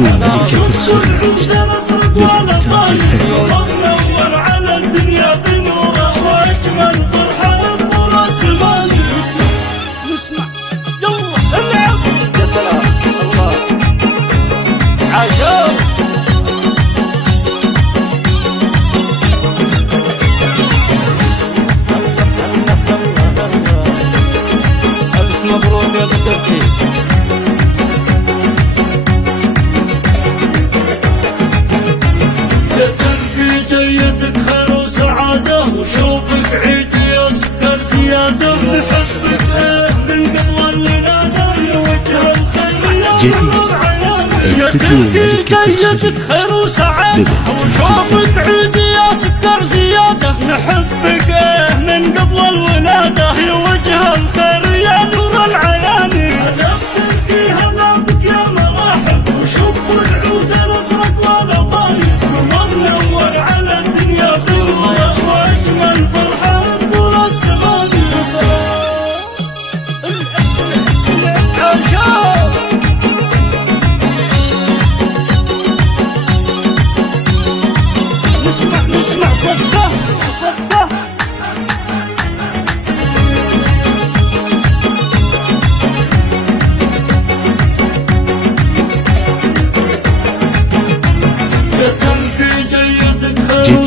استديو ملكة الخليج للإنتاج الفني. منور على الدنيا بنوره واجمل فرحه طول الزمان. نسمع يلا العب يا سلام الله عاشور. الف مبروك يا بكرتي. وشوفك عيد يا سكر زيادة بحسبك من قبل الولادة يا وجه الخير يا تلقي جيتك خير وسعادة. وشوفك عيد يا سكر زيادة نحبك من قبل الولادة يا وجه الخير يا نور العياني. هلا بتركي هلا بك يا مراحب وشوف العود الازرق ولا طايب منور على الدنيا بنوره واجمل فرحه طول الزمان. نسمع صفه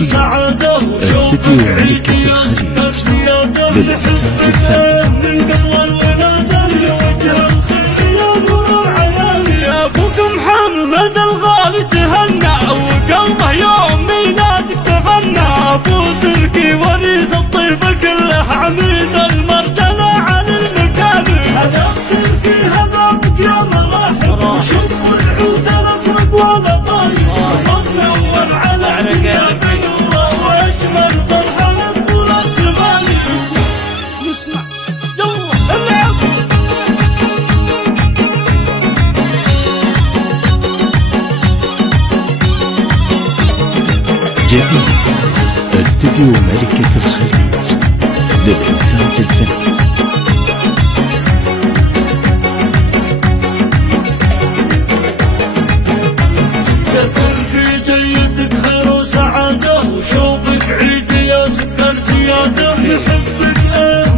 سعادة استديو ملكة الخليج للإنتاج الفني. من قبل الولادة يا وجه الخير يا نور العياني. أبوك محمد الغالي تهنى وقلبه يوم ميلادك تغنى. أبو تركي وريث الطيبة كله عميد المرجلة عن المكان. هلا بتركي هلا بك يا مراحب شوف العود الأزرق ولا طايب منور على الدنيا بنوره واجمل فرحه طول الزمان. نسمع يلا العب جديد استديو ملكة الخليج للإنتاج الفني. وشوفك عيد يا سكر زيادة نحبك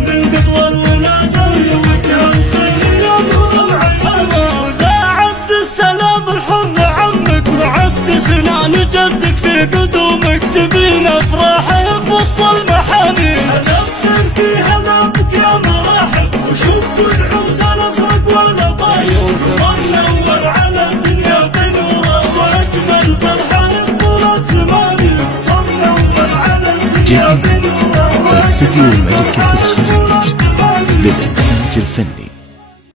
من قبل الولادة يا وجه الخير يا نور العيانة. وذا عبد السلام الحر عمك وعبد سنان جدك في قدومك تبين افراحه بوسط المحامي. هلا بتركي هلا بك يا مراحب وشوف العود الازرق ولا طايب منور على الدنيا بنوره واجمل فرحه طول الزمان. جديد استديو ملكة الخليج للإنتاج الفني.